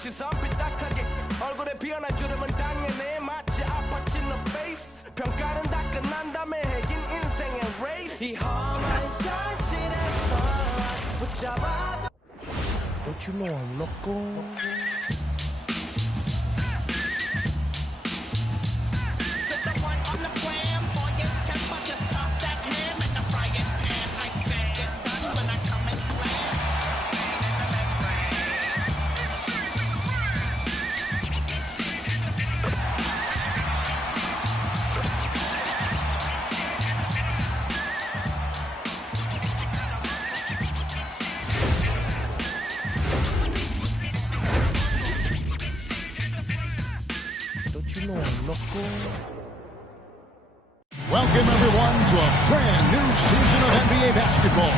시선 삐딱하게 얼굴에 피어난 주름은 당연해 마치 아파친 너 페이스 평가는 다 끝난 다음에 핵인 인생의 레이스 이 험한 현실에서 붙잡아 Don't you know I'm loco? Welcome everyone to a brand new season of NBA basketball.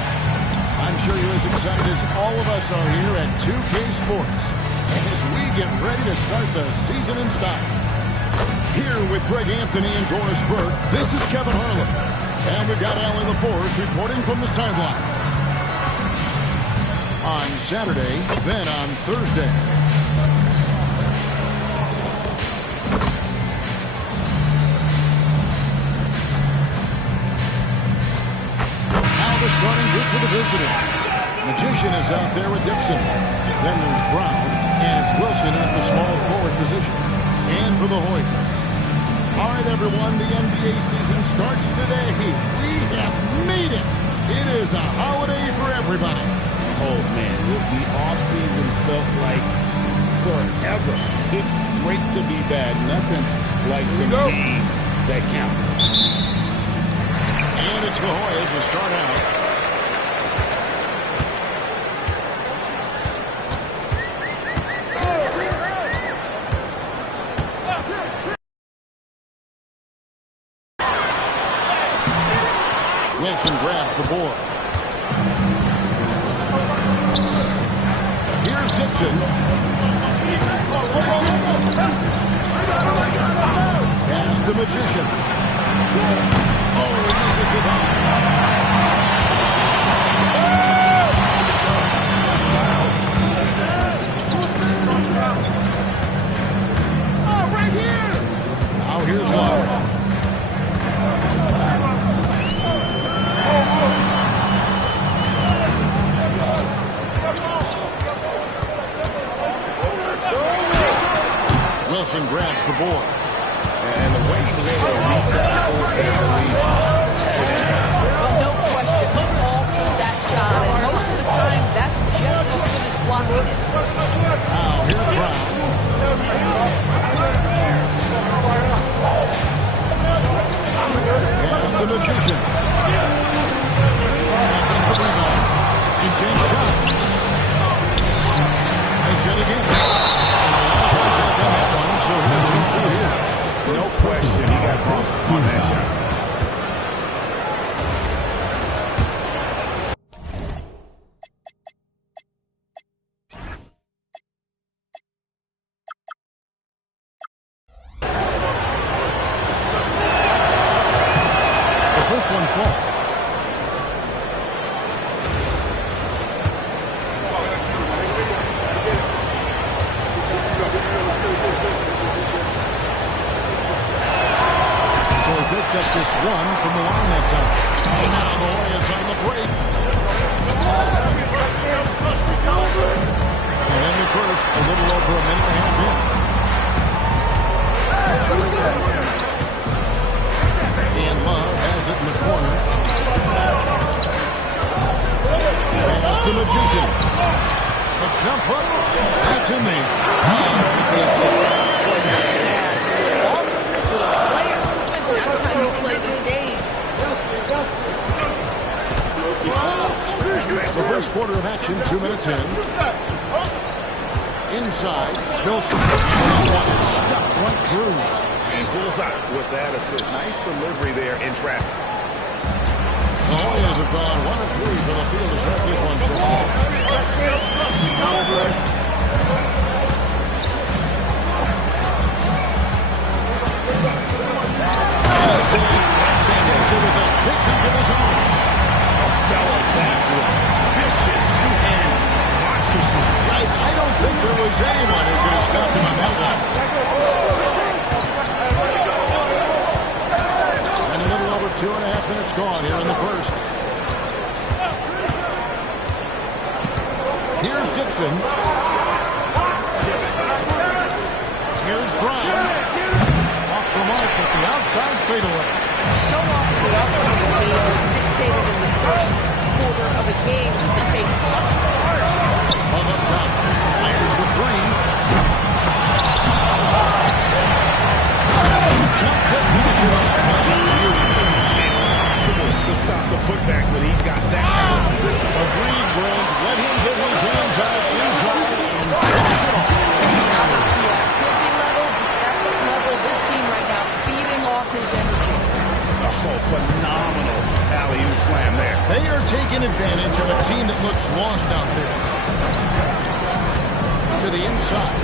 I'm sure you're as excited as all of us are here at 2K Sports as we get ready to start the season in style. Here with Greg Anthony and Doris Burke, this is Kevin Arlil. And we've got Allie LaForce reporting from the sideline. On Saturday, then on Thursday. Running good for the visitors. Magician is out there with Dixon. Then there's Brown, and it's Wilson at the small forward position. And for the Hoyas. All right, everyone, the NBA season starts today. We have made it. It is a holiday for everybody. Oh, man, the offseason felt like forever. It's great to be back. Nothing like some games that count. And it's the Hoyas to start out. Wilson grabs the board. Here's Dixon. Pass the Magician. Oh, he misses the ball. Oh, right here. Now here's Love. Wilson grabs the board. And the way he was able to reach out for no question, all through that shot. And most of the time, that's just as good as blocking it. Now, here's Brown. Here's the Magician. Offensive rebound. He changed shots. Makes it again. So here's some two here. No question, he got crossed on that shot. The first one falls. Picks up just one from the line that time. And now the Warriors on the break. And in the first, a little over a minute and a half in. And Love has it in the corner. Pass the Magician. A jump hook. That's in there. That's how you play this game. The first quarter of action, 2 minutes in. Inside, Wilson. Stuffed right through. And bullseye with that assist. Nice delivery there in traffic. The Warriors have gone 1 of 3 from the field to start this one so far. Fellas, that was vicious two-handed monstrous. Guys, I don't think there was anyone who Dixon. Here's Brown. Off the mark at the outside fadeaway. So often the outcome of a game is dictated in the first quarter of a game. This is a tough start. Love up top. Fires the three. Tough to finish it off. Impossible to stop the putback when he's got that kind of position. Agreed, Greg. Let him get his hands out inside and finish it off. The activity level, the effort level, this team right now feeding off his energy. Oh, phenomenal alley-oop slam there. They are taking advantage of a team that looks lost out there. To the inside.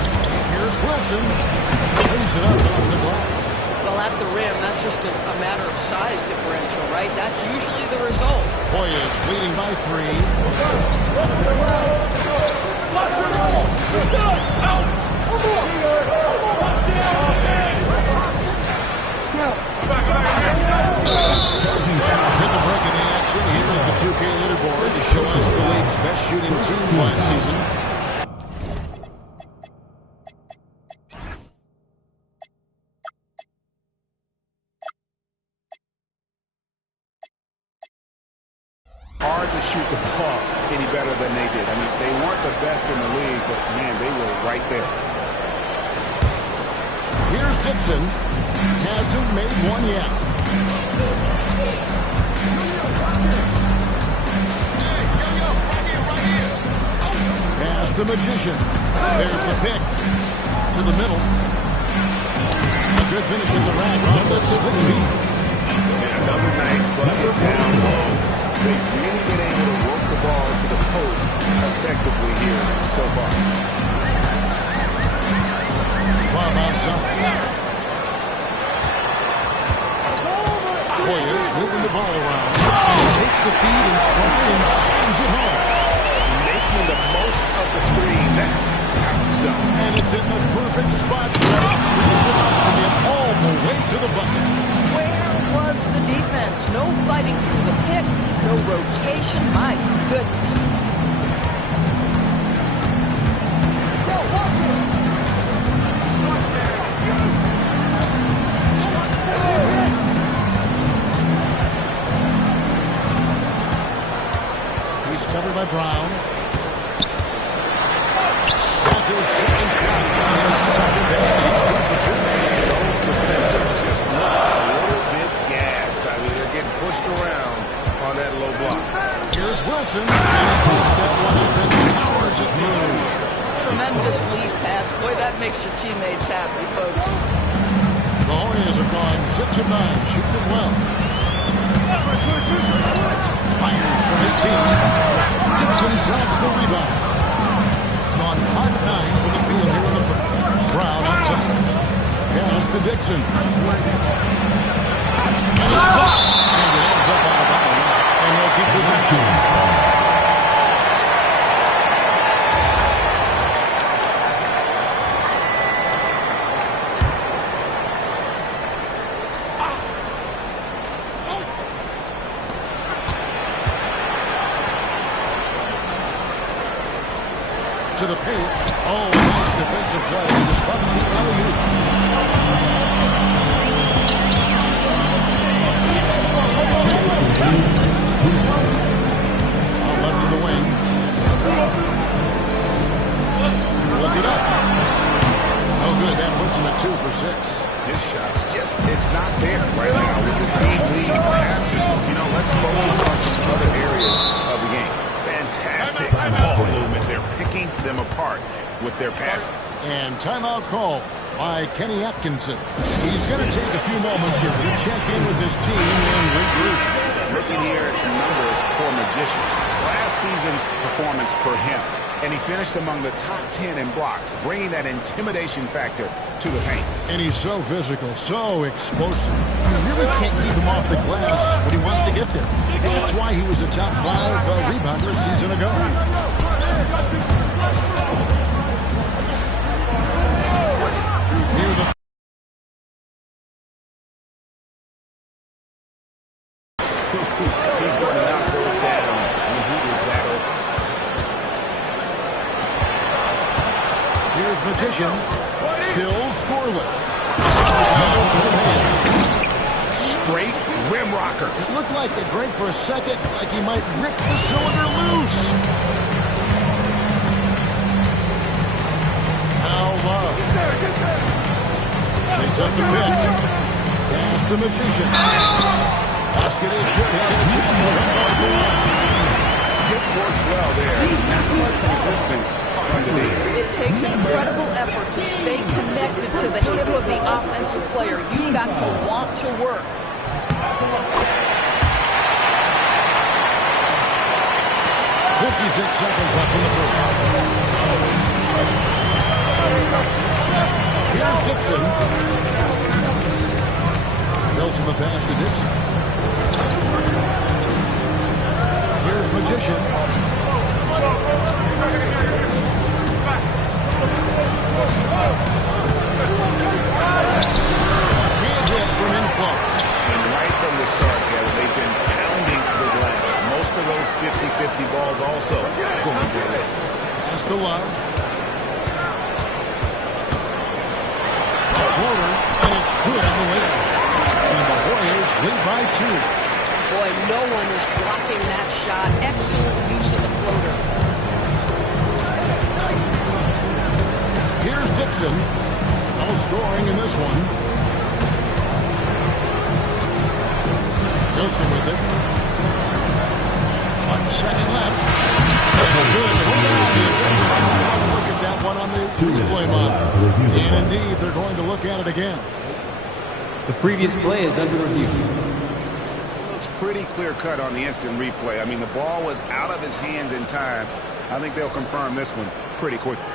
Here's Wilson. Lays it up off the glass. Well, at the rim, that's just a matter of size differential, right? That's usually the result. Hoyas leading by 3. With the break in the action, here is the 2K leaderboard to show us the league's best shooting teams last season. Hard to shoot the ball any better than they did. I mean, they weren't the best in the league, but, man, they were right there. Here's Dixon. Hasn't made one yet. Pass the Magician. There's the pick. To the middle. A good finish in the rack on the slip feed. Another nice bucket down low. They've really been able to work the ball to the post effectively here so far. Bob outside. Hoyers moving the ball around. Takes the feed in stride and slams it home. Making the most of the screen. That's how it's done. And it's in the perfect spot. Brings it up to get all the way to the bucket. Where was the defense? No fighting through the pick, no rotation. My goodness. Yo, watch it. He's covered by Brown. That's his second shot. His second best. He's 2 for 2. Those defenders just look a little bit gassed. I mean, they're getting pushed around on that low block. Here's Wilson. And he takes that one up and powers it through. Tremendous lead pass. Boy, that makes your teammates happy, folks. The Warriors are going 6 of 9, shooting it well. Fires from 18. Dixon grabs the rebound. Gone 5 of 9 from the field here in the first. Brown outside. Pass to Dixon. And it's caught. And it ends up out of bounds. And they'll keep possession. To the paint. Oh, nice defensive play. Just up the alley-oop. Left to the wing. Pulls it up. Oh, good. That puts him at 2 for 6. His shot's just, it's not there right now. With this team lead, perhaps, let's focus on some other areas of the game. Fantastic ball movement. They're picking them apart with their passing. And timeout call by Kenny Atkinson. He's going to take a few moments here to check in with his team and regroup. Looking here at some numbers for Magician. Last season's performance for him. And he finished among the top 10 in blocks, bringing that intimidation factor to the paint. And he's so physical, so explosive. You really can't keep him off the glass when he wants to get there. That's why he was a top 5 rebounder a season ago. Near the He's going to knock those down when he is that open. Here's Magician. Still scoreless. Straight rim rocker. It looked like it drank for a second, like he might rip the cylinder loose. Now Love. Takes up the pick. Pass to Magician. Basket is good. It works well there. Not much resistance from the lead. It takes incredible effort to stay connected to the hip of the offensive player. You've got to want to work. 56 seconds left in the first. Here's Dixon. Wilson the pass to Dixon. Here's Magician. Can't hit from in close. And right from the start, Kevin, they've been pounding the glass. Most of those 50-50 balls also going their way. Pass to Love. Floater, and it's good on the way. And the Warriors lead by 2. Boy, no one is blocking that shot. Excellent use of the floater. Here's Dixon. No scoring in this one. Wilson with it. 1 second left. Good. Look at that one on the replay model. And indeed, they're going to look at it again. The previous play is under review. Looks pretty clear-cut on the instant replay. I mean, the ball was out of his hands in time. I think they'll confirm this one pretty quickly.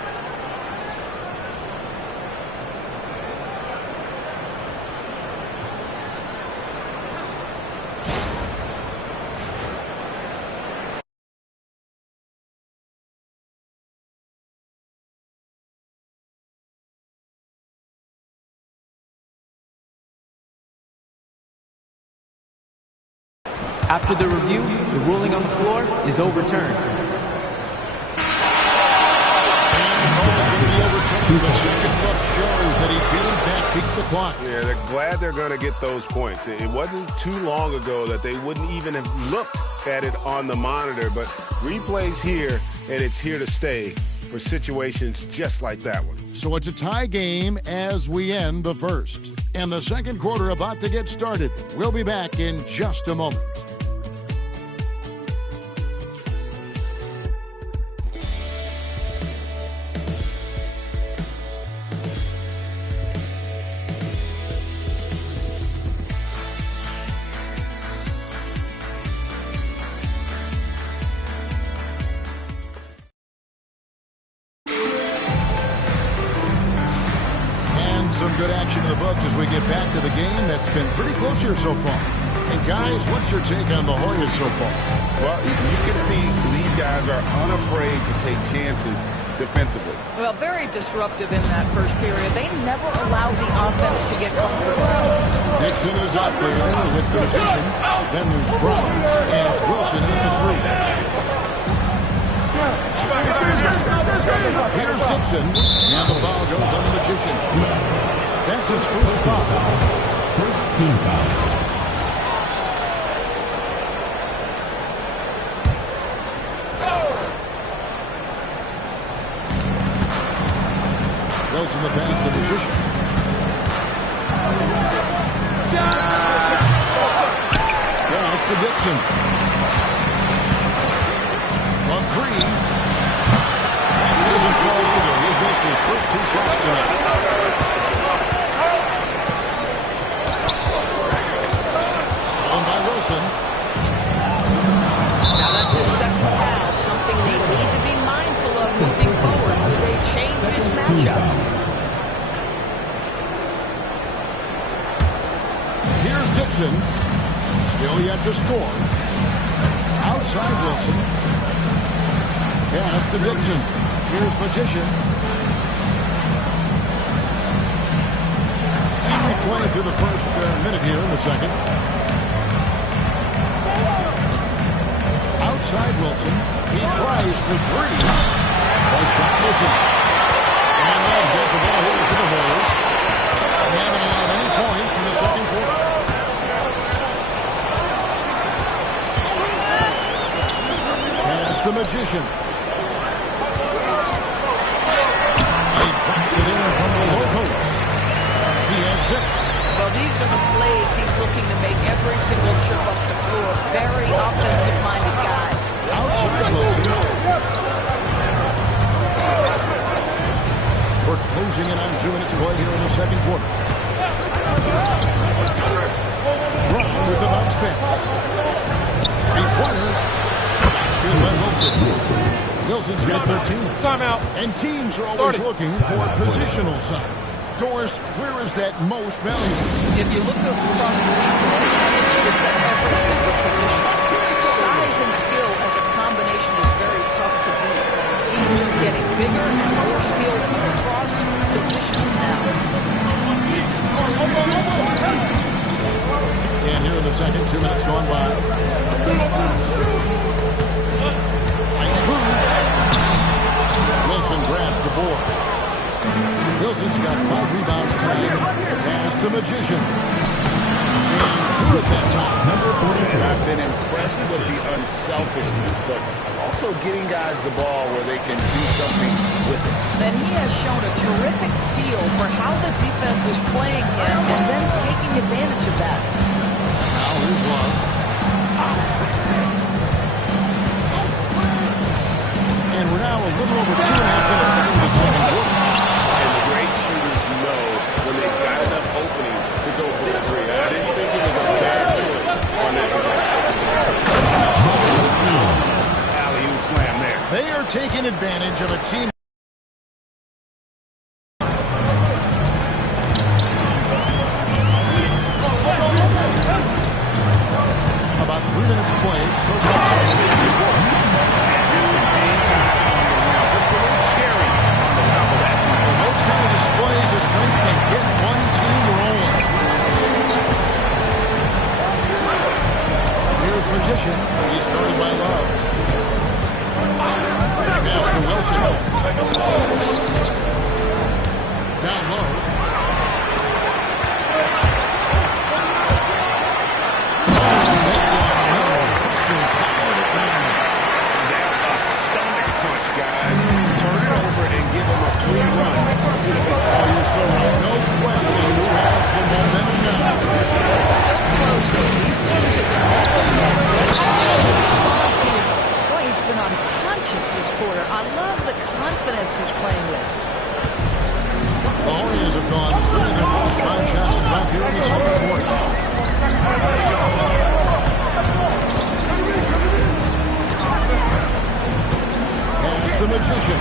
After the review, the ruling on the floor is overturned. And the call is going to be overturned. The second look shows that he did, in fact, beat the clock. Yeah, they're glad they're going to get those points. It wasn't too long ago that they wouldn't even have looked at it on the monitor, but replay's here, and it's here to stay for situations just like that one. So it's a tie game as we end the first. And the second quarter about to get started. We'll be back in just a moment. Some good action in the books as we get back to the game that's been pretty close here so far. And guys, what's your take on the Hoyas so far? Well, you can see these guys are unafraid to take chances defensively. Well, very disruptive in that first period. They never allow the offense to get comfortable. Dixon is out there with the Magician. Then there's Brown, and it's Wilson at the 3. Here's Dixon, and the foul goes on the Magician. That's his first foul. First team foul. Wilson the pass to Magician. Pass to Dixon. On 3. And he doesn't fall either. He's missed his first 2 shots tonight. Stolen by Wilson. Now that's his second foul, something they need to be mindful of moving forward. Do they change this matchup? Here's Dixon. Still yet to score. Outside Wilson. Pass to Dixon. Here's Magician. And we play through the first minute here in the second. Outside Wilson. He tries for 3. One shot missing. And Magician. He drops it in from the low post. He has 6. Well, these are the plays he's looking to make every single trip up the floor. Very offensive-minded guy. Outside Wilson. We're closing in on 2 minutes played here in the second quarter. Brown with the bounce pass. Three-pointer. Shots good by Wilson. Wilson's got 13. Timeout. And teams are always looking for positional size. Doris, where is that most valuable? If you look across the league today, it's at every single position. Size and skill as a combination is very tough to beat. Teams are getting bigger and more skilled across positions now. And here in the second, 2 minutes gone by. Nice move. Wilson grabs the board. Wilson's got 5 rebounds tonight. Pass the Magician. And good that time. Number 44. I've been impressed with the unselfishness, but also getting guys the ball where they can do something with it. Then he has shown a terrific feel for how the defense is playing him and then taking advantage of that. Now here's Love. And we're now a little over 2.5 minutes into the second quarter. And the great shooters know when they've got enough opening to go for the 3. I didn't think it was a bad choice on that possession. Alley-oop slam there. They are taking advantage of a team. About 3 minutes played so far in the second quarter. Those kind of displays of strength can get one team rolling. Here's Magician. He's started by Love. Pass to Wilson. Down low. That's a stomach punch, guys. Turn it over and give them a free run. You're so right. No question who has the momentum now. These teams have been boy, he's been unconscious this quarter. I love the confidence he's playing with. The Warriors have gone 3 of their first 5 shots and back here in the second quarter. Pass the Magician.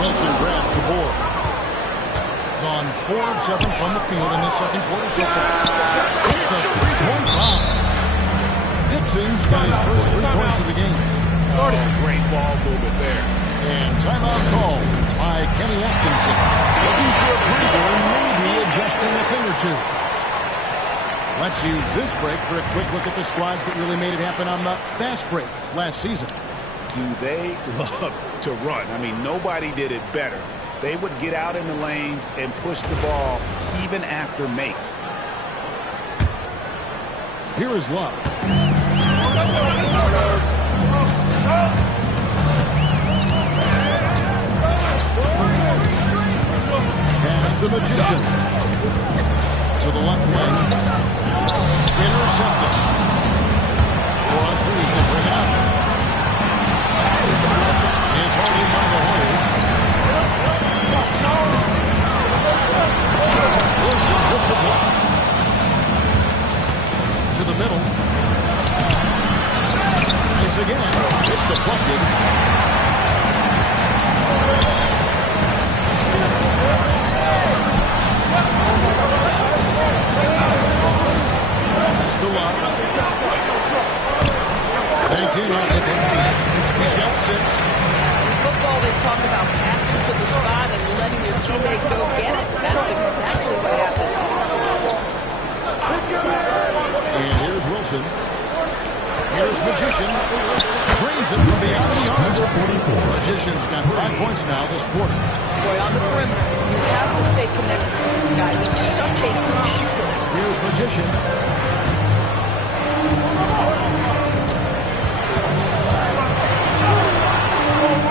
Wilson grabs the board. Gone 4 of 7 from the field in the second quarter so far. It's the 3-point foul. Dixon's got his first 3 points of the game. Oh, great ball movement there. And timeout call by Kenny Atkinson. Looking for a breather and maybe adjusting a thing or 2. Let's use this break for a quick look at the squads that really made it happen on the fast break last season. Do they love to run? I mean, nobody did it better. They would get out in the lanes and push the ball even after makes. Here is Love. Pass the Magician. To the left wing. Intercepted. 4 on 3 as they bring it up. It's holding by the Warriors. Wilson with the block. To the middle. It's again. It's deflected. It's to Love. Thank you, he's got 6. In football, they talk about passing to the spot and letting your teammate go get it. That's exactly what happened. And here's Wilson. Here's Magician. Drains it from beyond the arc. Magician's got 5 points now this quarter. Boy, on the perimeter, you have to stay connected to this guy. He's such a good shooter. Here's Magician.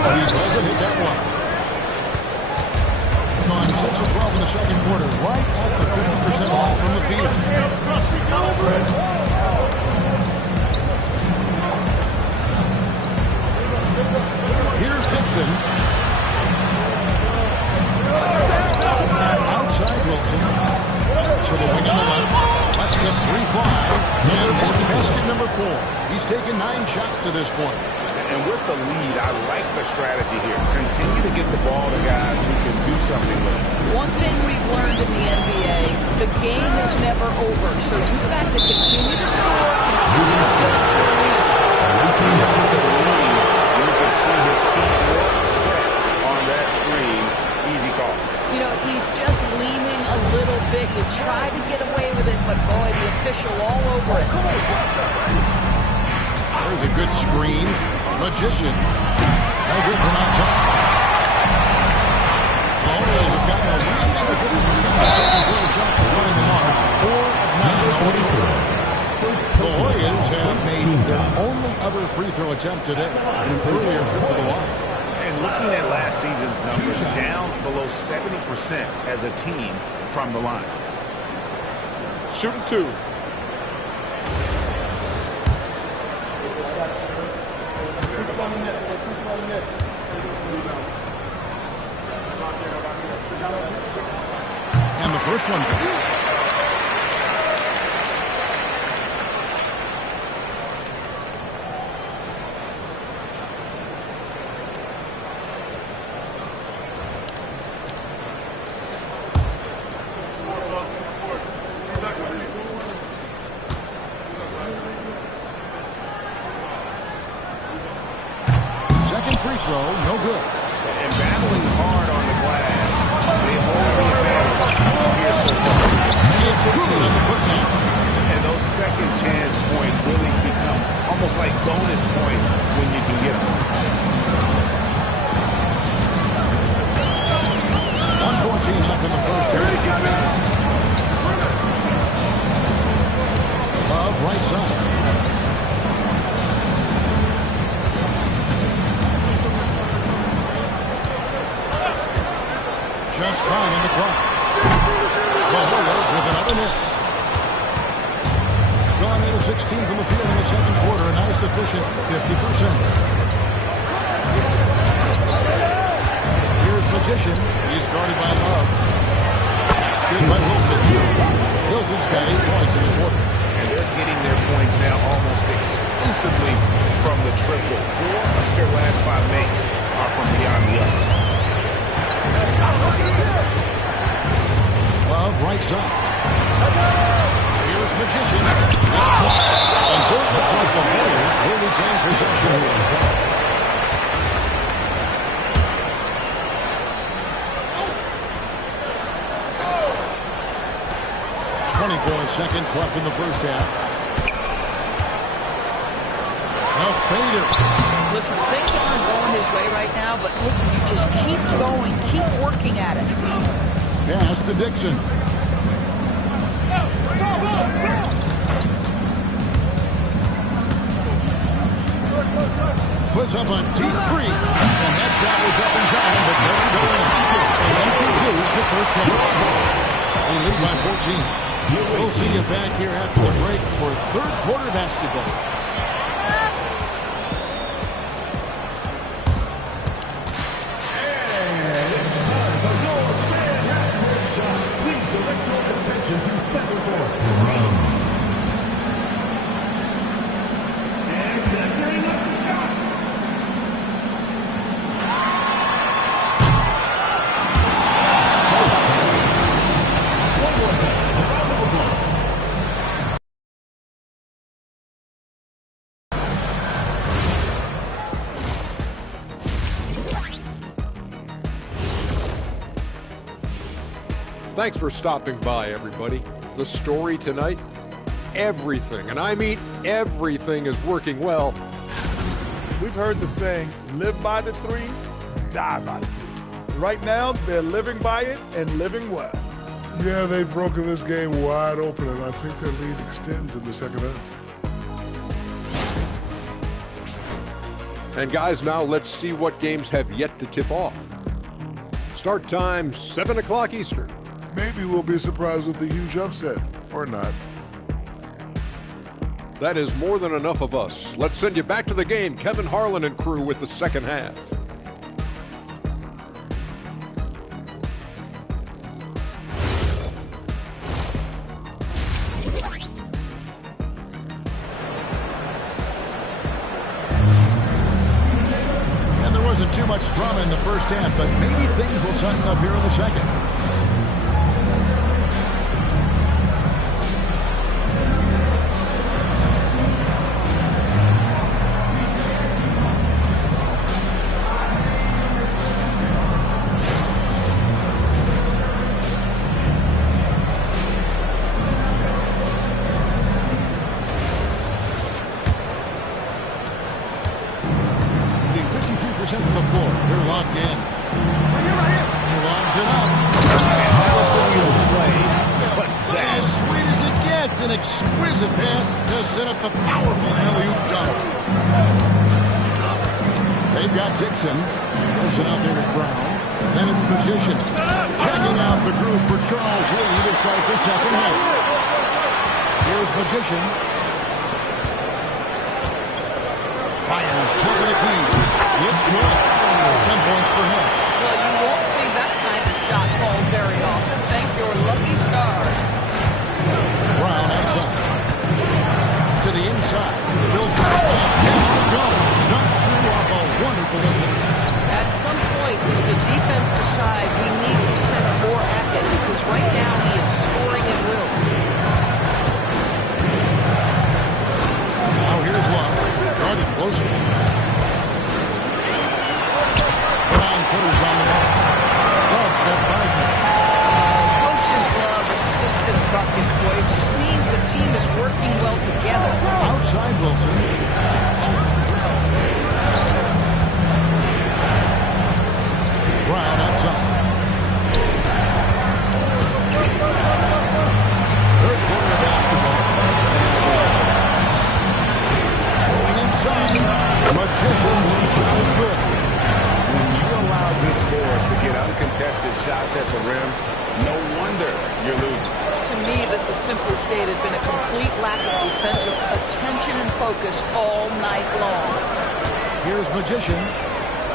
He doesn't hit that one. On 6 of 12 in the second quarter, right at the 50% line from the field. Here's Dixon. Outside Wilson. To the wing on the left. That's the 3-5. And that's basket number 4. He's taken 9 shots to this point. And with the lead, I like the strategy here. Continue to get the ball to guys who can do something with it. One thing we've learned in the NBA, the game is never over. So you've got to continue to score, continue to stretch your lead. You can see his feet more set on that screen. Easy call. You know, he's just leaning a little bit. You try to get away with it, but boy, the official all over it. There's a good screen. Magician. No good from outside. The Orioles have gotten a lead under 50% of second quarter shots to find the mark. 4 of 9. The Orioles have made their only other free throw attempt today in an earlier trip to the line. And looking at last season's numbers, down below 70% as a team from the line. Shooting 2. And the first one goes. Second free throw, no good. And battling hard on the glass, they hold the advantage here so far. It's good on the putdown. And those second chance points really become almost like bonus points when you can get them. 1:14 left in the first half. Love, right side. Just 5 on the clock. The Orioles with another miss. Gone 8 of 16 from the field in the second quarter. A nice efficient 50%. Here's Magician. He's guarded by Love. Shot's good by Wilson. Wilson's got 8 points in the quarter. And they're getting their points now almost exclusively from the triple. 4 of their last 5 makes are from beyond the arc. Love, right side. Here's Magician. It's blocked. And so it looks like the Warriors will retain possession here. 24 seconds left in the first half. A fader. Listen, things aren't going his way right now, but listen, you just keep going, keep working at it. Pass to Dixon. Puts up a deep 3. And that shot was up and down, but doesn't go in. And that concludes the first half. They lead by 14. We'll see you back here after the break for third quarter basketball. Thanks for stopping by, everybody. The story tonight, everything, and I mean everything, is working well. We've heard the saying, live by the 3, die by the 3. Right now, they're living by it and living well. Yeah, they've broken this game wide open, and I think their lead extends in the second half. And guys, now let's see what games have yet to tip off. Start time, 7 o'clock Eastern. Maybe we'll be surprised with a huge upset, or not. That is more than enough of us. Let's send you back to the game. Kevin Harlan and crew with the second half. And there wasn't too much drama in the first half, but maybe things will tighten up here in the second. From the floor. They're locked in. He lobs it up. What's that? As sweet as it gets. An exquisite pass to set up the powerful alley-oop dunk. They've got Dixon. Wilson out there to Brown. Then it's Magician. Checking out the group for Charles Lee to start the second half. Here's Magician. Fires top of the key. It's good. 10 points for him. Well, you won't see that kind of shot called very often. Thank your lucky stars. Brown outside. To the inside. Bills the has to go. Dunked through off a wonderful distance. At some point, does the defense decide we need to send more at him? Because right now he is scoring at will. Now here's Love. Guarded closer. Footers on the ball. Love's got 5 minutes. Coaches love assistant buckets, boy. It just means the team is working well together. Outside Wilson. Brown outside. Third quarter of basketball. Going inside. Magician's shot is good. Good scores to get uncontested shots at the rim. No wonder you're losing. To me, this has simply stated been a complete lack of defensive attention and focus all night long. Here's Magician.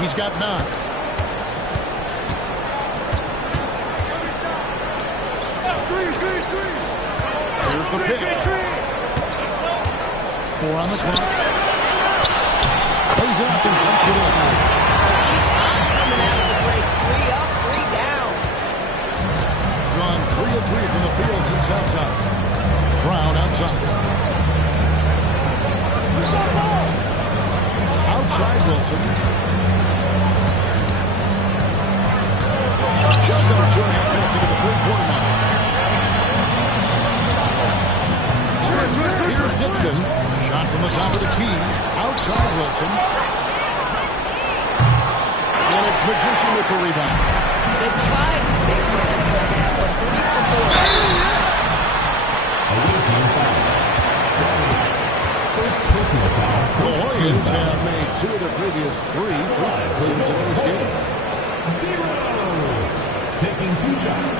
He's got 9. Here's the pick. 4 on the clock. Plays it up and puts it in. Gone 3 of 3 from the field since halftime. Brown outside. Outside Wilson. Just under 2.5 minutes into the third quarter now. Here's Dixon. Shot from the top of the key. Outside Wilson. And it's Magician with the rebound. They tried to stay with it, but 3 for 4. First personal foul. The Warriors have made 2 of the previous 3 free throws in today's game. 0. Taking 2 shots.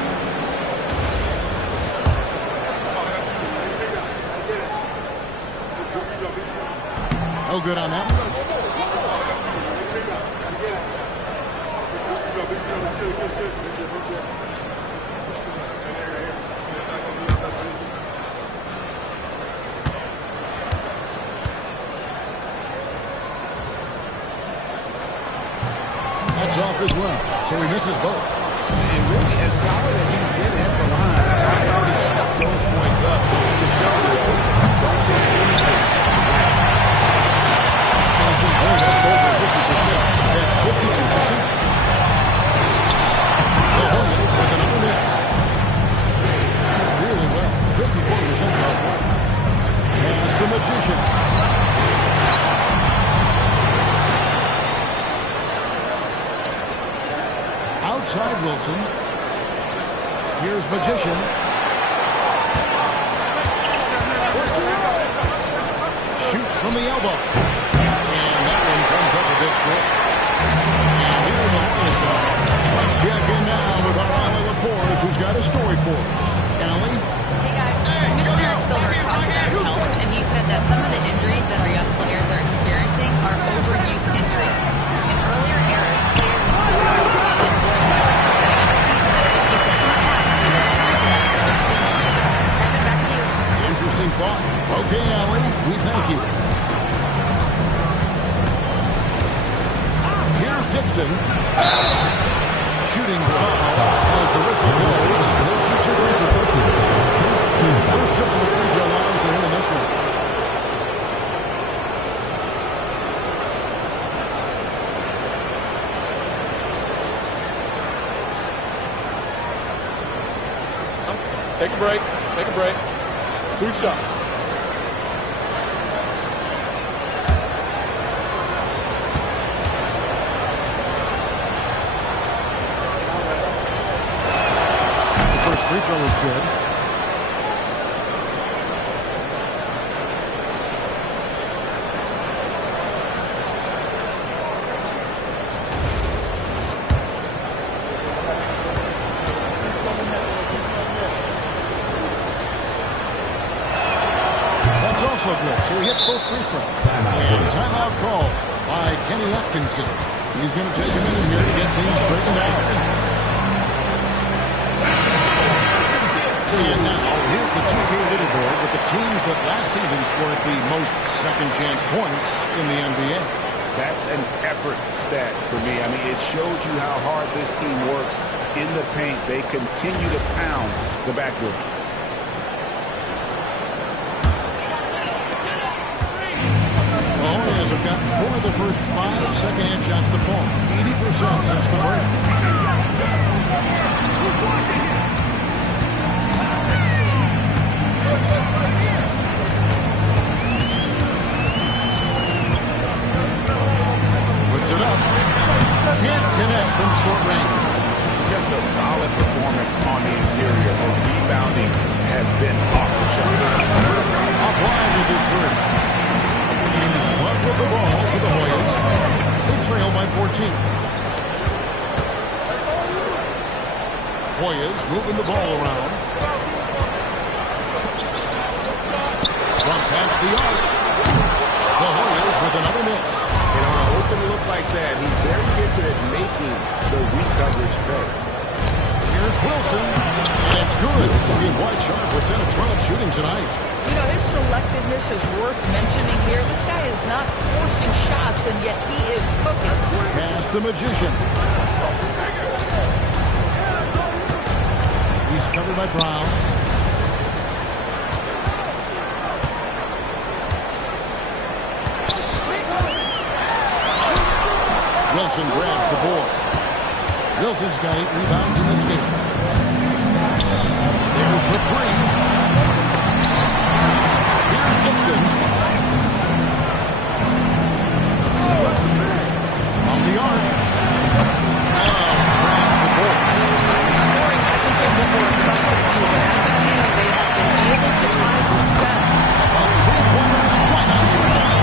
No good on that one. That's off as well, so he misses both. And really, as solid as he's been at the line, I've already shot those points up to show that don't take anything. He's been going up over 50%. At 52%. The Hornets with another miss. Really well. 54% off one. There's the Magician. Outside Wilson. Here's Magician. Shoots from the elbow. And that one comes up a bit short. And here are the Hornets now. Let's check in now with our Arlil, who's got a story for us. Allie? Hey guys, Commissioner Silver talked about health, and he said that some of the injuries that our young players are experiencing are overuse injuries. In earlier eras, players in school participated during sports depending on the season. He said perhaps they will return to that, which is warranted. Kevin, back to you. Interesting thought. Okay, Allie, we thank you. Here's Dixon. Shooting foul as the whistle goes. He'll shoot two free throws. First trip to the free throw line for him in this one. Take a break. Take a break. 2 shots. Free throw is good. That's also good. So he hits both free throws. And timeout call by Kenny Atkinson. He's going to take a minute here to get things straightened out. And now, here's the 2K leaderboard with the teams that last season scored the most second-chance points in the NBA. That's an effort stat for me. I mean, it shows you how hard this team works in the paint. They continue to pound the backboard. Warriors have gotten 4 of the first 5 second-hand shots to fall. 80% since the break. Puts it up. Can't connect from short range. Just a solid performance on the interior. The rebounding has been off the chart. Offline with the three. He's one with the ball for the Warriors. They trail by 14. Warriors moving the ball around. From past the arc. The Warriors with another miss. And on an open look like that, he's very gifted at making the weak coverage pay. Here's Wilson. And it's good. Being quite sharp with 10 of 12 shooting tonight. You know, his selectiveness is worth mentioning here. This guy is not forcing shots, and yet he is cooking. Past the Magician. He's covered by Brown. Wilson grabs the board. Wilson's got 8 rebounds in this game. There's the three. Here's Dixon. From the arc. Grabs the board. Scoring hasn't been what we're accustomed to, but as a team, they have been able to find success. A three-pointer is right on target.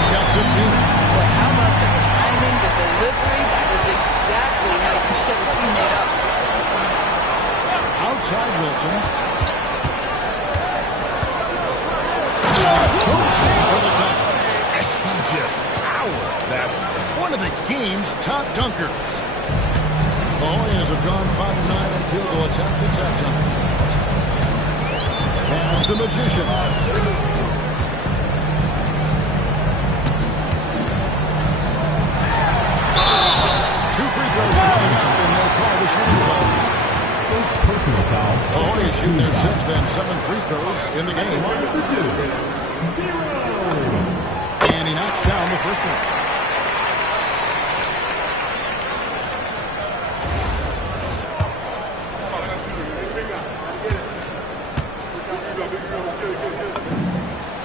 He's got 15. But how about the timing, the delivery? That is exactly how you set a teammate up. Outside Wilson. For the dunk. He just powered that one of the game's top dunkers. The Warriors have gone 5 of 9 on field goal attempts since halftime. Pass the Magician. 2 free throws coming up, and they'll call the shooting foul. First personal foul. The Warriors shoot their 6th and 7th free throws in the game. 0. And he knocks down the first one.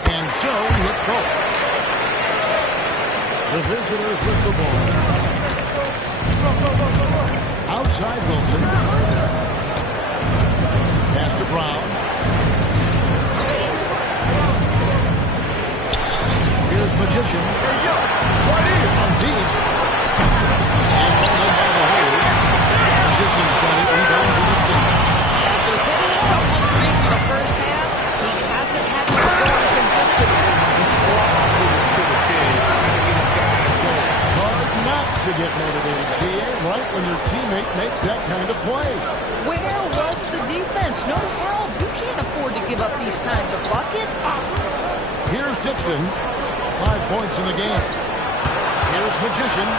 And so he hits both. The visitors with the ball. Outside Wilson. Pass to Brown. Here's Magician. On deep. He's holding by the Warriors. Magician's got 8 rebounds in this game. After hitting a couple of threes in the first half, he hasn't had to score from distance. To the 10, trying to get his guys going. Hard not to get motivated, GA, right when your teammate makes that kind of play. Where was the defense? No help. You can't afford to give up these kinds of buckets. Here's Dixon. 5 points in the game. Here's Magician.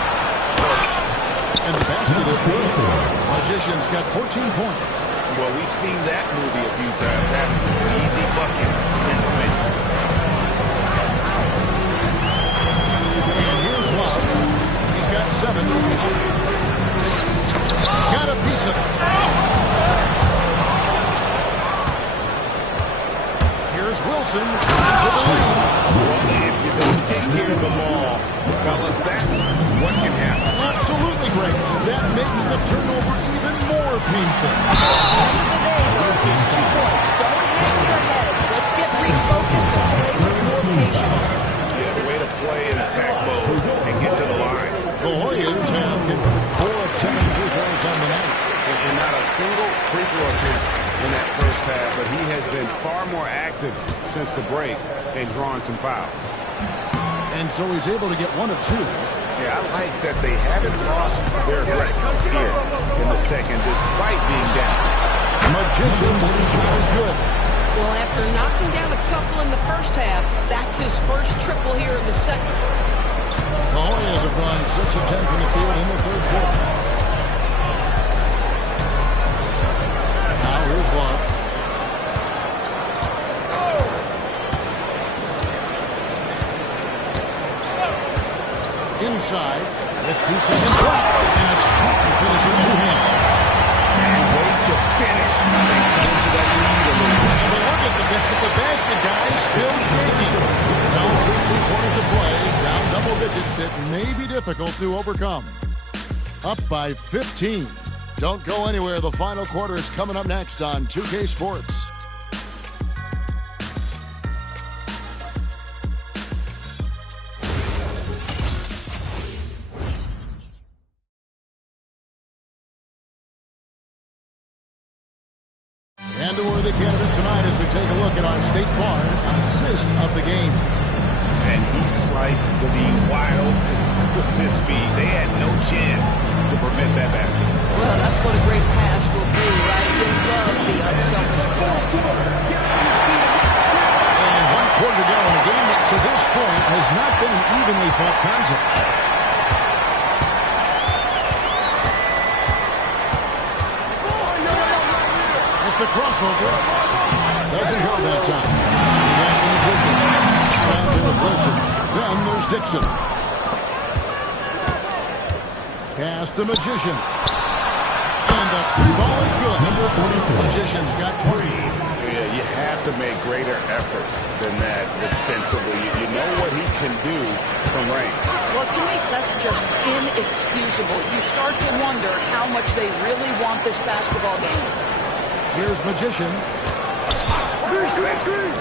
And the basket is good. Magician's got 14 points. Well, we've seen that movie a few times. That's an easy bucket in the paint. And here's Love. He's got 7. Got a piece of it. Here's Wilson. If you don't take care of the ball, fellas, that's what can happen. Absolutely great. That makes the turnover even more painful. Here's 2 points. Don't hang your heads. Let's get refocused and play with more patience. Yeah, the way to play in attack mode and get to the line. The Warriors have converted 4 of 7 free throws on the night. And not a single free throw attempt in that first half, but he has been far more active since the break and drawn some fouls. And so he's able to get 1 of 2. Yeah, I like that they haven't lost their aggressiveness here in the second, despite being down. Magician's shot is good. Well, after knocking down a couple in the first half, that's his first triple here in the second. The Warriors have gone 6 of 10 from the field in the third quarter. Now here's Love. Inside with 2 seconds left. And a strong finish with 2 hands. And way to finish. They come into that lead a little bit. And look at the basket, guys, still shaking. Now 3 quarters of play, down double digits. It may be difficult to overcome. Up by 15. Don't go anywhere. The final quarter is coming up next on 2K Sports. And the worthy candidate tonight as we take a look at our State Farm assist of the game. And he sliced the D wide open with his feet. They had no chance to prevent that basket. Well, that's what a great pass will do, right? He loves the unselfish ball. And 1 quarter to go in a game that to this point has not been an evenly fought contest. The crossover doesn't go that time. Back to Magician. Down there with Wilson. Then there's Dixon. Pass to Magician. And the 3 ball is good. Number 44. Magician's got 3. Yeah, you have to make greater effort than that defensively. You know what he can do from range. Well, to me, that's just inexcusable. You start to wonder how much they really want this basketball game. Here's Magician. Screen.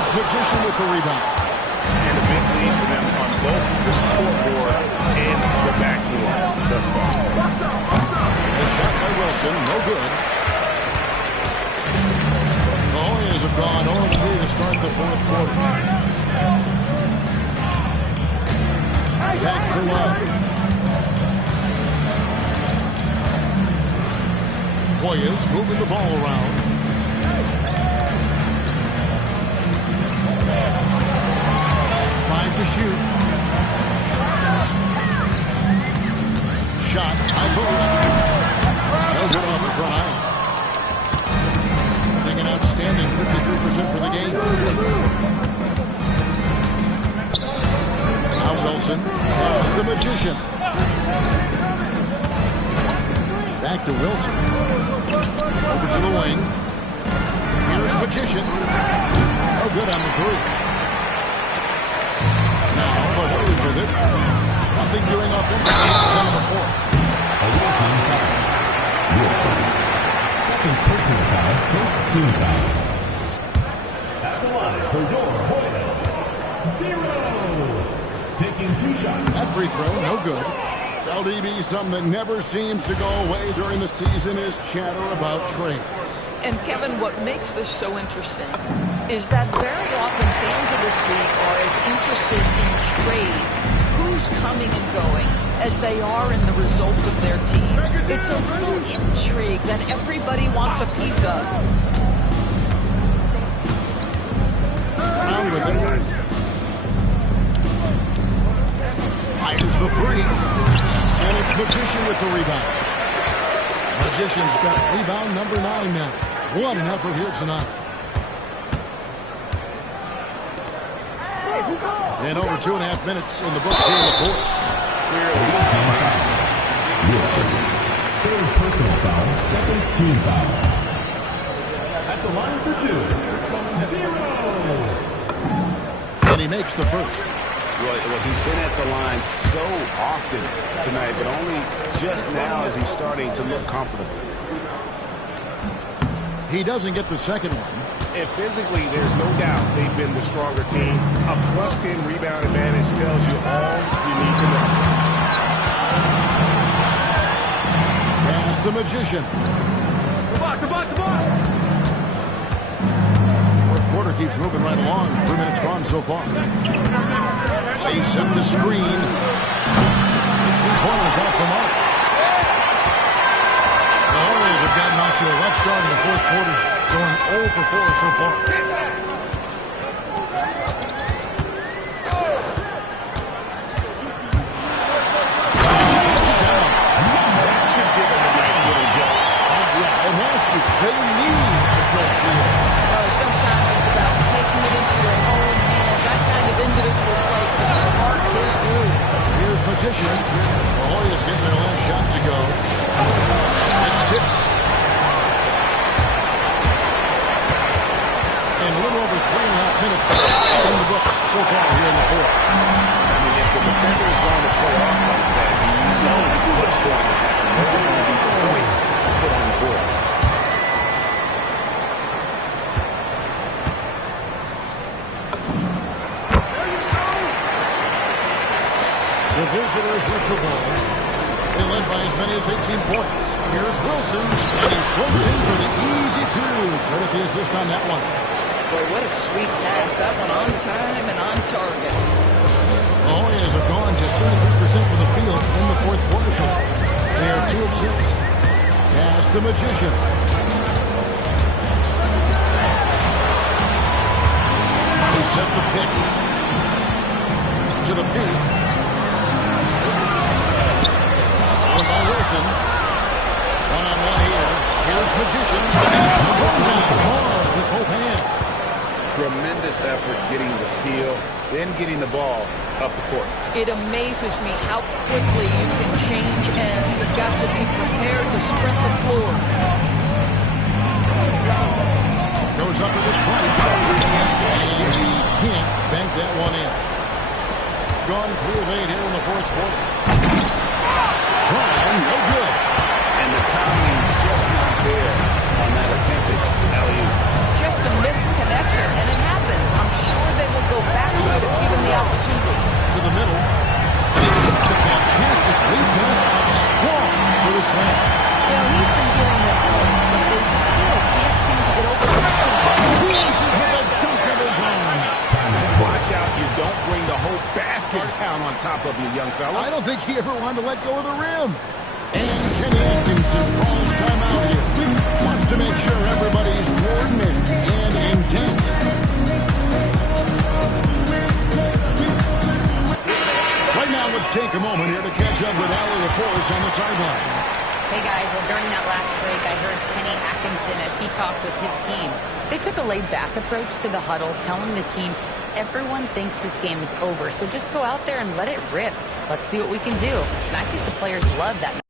'It's Magician with the rebound. And a big lead for them on both the scoreboard and the backboard thus far. A shot by Wilson, no good. The Warriors have gone 0-3 to start the fourth quarter. Back to Love. Warriors moving the ball around. To shoot. Shot, high post. No good off the front eye. Getting an outstanding 53% for the game. Now Wilson. The Magician. Back to Wilson. Over to the wing. Here's Magician. No good on the 3. With it. Nothing doing offensively in the fourth. Second personal foul, first team foul. At the line for your Hoyas, 0. Taking 2 shots. That free throw, no good. LDB, something that never seems to go away during the season is chatter about trades. And Kevin, what makes this so interesting is that very often fans of this league are as interested in trades, who's coming and going, as they are in the results of their team. It's a little intrigue that everybody wants a piece of. Brown with it. Fires the three. And it's Magician with the rebound. Magician's got rebound number 9 now. What an effort here tonight. And over 2.5 minutes in the books here in the fourth. Third personal foul, second team foul. At the line for 2, 0. And he makes the first. Well, he's been at the line so often tonight, but only just now is he starting to look comfortable. He doesn't get the second one. And physically, there's no doubt they've been the stronger team. A +10 rebound advantage tells you all you need to know. Pass the Magician. The block! Fourth quarter keeps moving right along. 3 minutes gone so far. He set the screen. The 3 corners off the mark. The Warriors have gotten off to a rough start in the fourth quarter, going 0 for 4 so far. That should give him a nice little jump. Yeah, it has to. They need the first field. Sometimes it's about taking it into your own hands. That kind of individual play can spark his groove. Here's Magician. The Warriors getting their last shot to go. It's tipped. And a little over 3.5 minutes in the books so far here in the fourth. I mean, if the defender is going to play off like that, you know what's going to happen. There's going to be points to put on the board. The visitors with the ball. They led by as many as 18 points. Here's Wilson, and he floats in for the easy 2. Credit the assist on that one. Boy, what a sweet pass. That one on time and on target. The Warriors have gone just 33% from the field in the fourth quarter so far. They are 2 of 6. Pass the Magician. He set the pick to the paint. Stolen by Wilson. One-on-one here. Here's Magician. Hard with both hands. Tremendous effort getting the steal, then getting the ball up the court. It amazes me how quickly you can change ends. You've got to be prepared to sprint the floor. Goes up to the strike. And he can't bank that one in. Gone 3 of 8 here in the fourth quarter. Brown, no good. And the timing just not there on that attempted alley-oop. Just a missed connection, and it happens. I'm sure they will go back to it if given the opportunity. To the middle. And he hits the fantastic free pass strong for the slam. He's been doing that once, but they still can't seem to get over the top. Finishes with a dunk of his own. Watch out, you don't bring the whole basket down on top of you, young fella. I don't think he ever wanted to let go of the rim. And Kenny Atkinson calls timeout here. Wants to make sure everybody's coordinated and intent. Right now, let's take a moment here to catch up with Arlil on the sideline. Hey guys, well during that last break, I heard Kenny Atkinson as he talked with his team. They took a laid-back approach to the huddle, telling the team, everyone thinks this game is over, so just go out there and let it rip. Let's see what we can do. And I think the players love that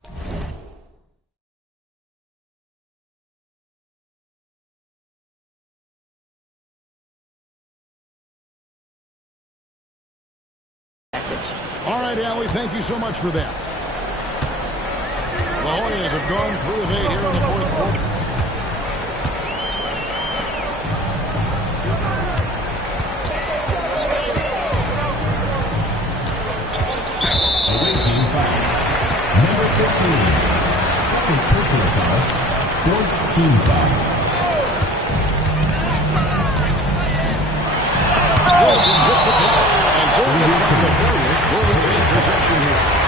message. All right, Allie, thank you so much for that. The Hoyas have gone 3 of 8 here in the fourth quarter. Away team foul. Number 15. Second personal foul. Fourth team foul. Wilson hits the ball. And so the Warriors will retain possession here.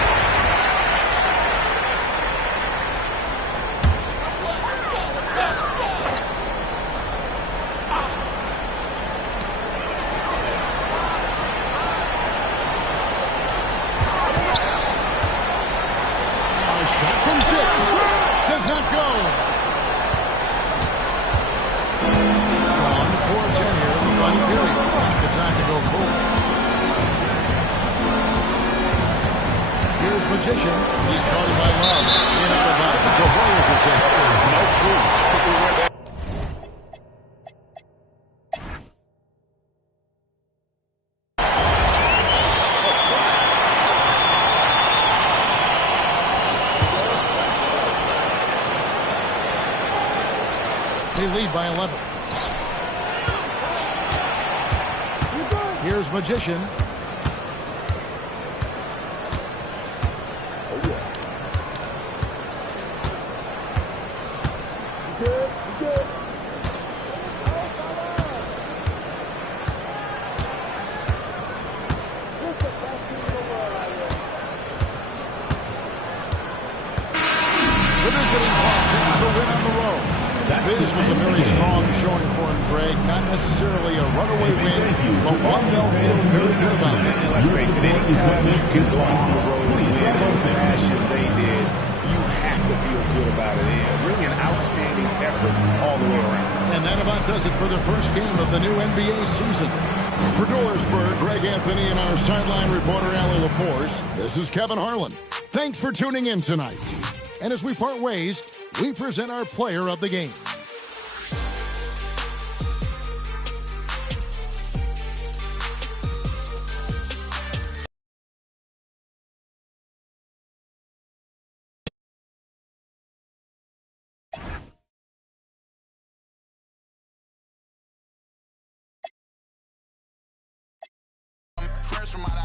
Magician. He's caught by Love. In out of bounds. The Warriors are taking. No truth. They lead by 11. Here's Magician. This was a very strong showing for him, Greg. Not necessarily a runaway win, but one they'll feel very good about. Let's face it, anytime you can go on the road and win in the fashion they did, you have to feel good about it. And really an outstanding effort all the way around. And that about does it for the first game of the new NBA season. For Dorisburg, Greg Anthony and our sideline reporter, Arlil, this is Kevin Harlan. Thanks for tuning in tonight. And as we part ways, we present our player of the game. Fresh from out